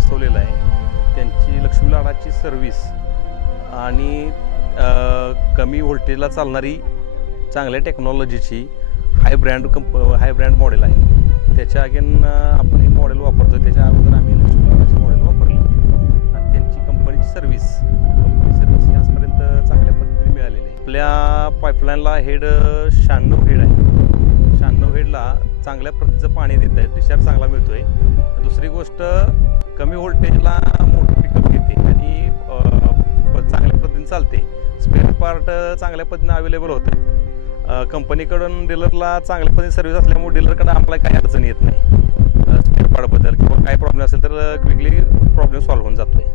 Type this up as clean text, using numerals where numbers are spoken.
बसवलेलं आहे. त्यांची लक्ष्मी लाडाची सर्व्हिस आणि कमी व्होल्टेजला चालणारी चांगल्या टेक्नॉलॉजीची हाय ब्रँड मॉडेल आहे. त्याच्या अगेन आपण हे मॉडेल वापरतो. त्याच्या अगोदर आम्ही लक्ष्मी लाडाचे मॉडेल वापरले आणि त्यांची कंपनी सर्व्हिस ही आजपर्यंत चांगल्या पद्धतीने मिळालेली आहे. आपल्या पाईपलाईनला हेड 96 हेड आहे. 96 हेडला चांगल्या प्रतीचं पाणी देत आहे. डिस्चार्ज चांगला मिळतो आहे. दुसरी गोष्ट कमी व्होल्टेजला मोठी पिकअप घेते आणि चांगल्या पद्धतीने चालते. स्पेअर पार्ट चांगल्या पद्धतीने अवेलेबल होतं. कंपनीकडून डीलरला चांगल्या पद्धतीने सर्व्हिस असल्यामुळे डीलरकडे आम्हाला काही अडचण येत नाही. स्पेअर पार्टबद्दल किंवा काही प्रॉब्लेम असेल तर क्विकली प्रॉब्लेम सॉल्व्ह होऊन जातो आहे.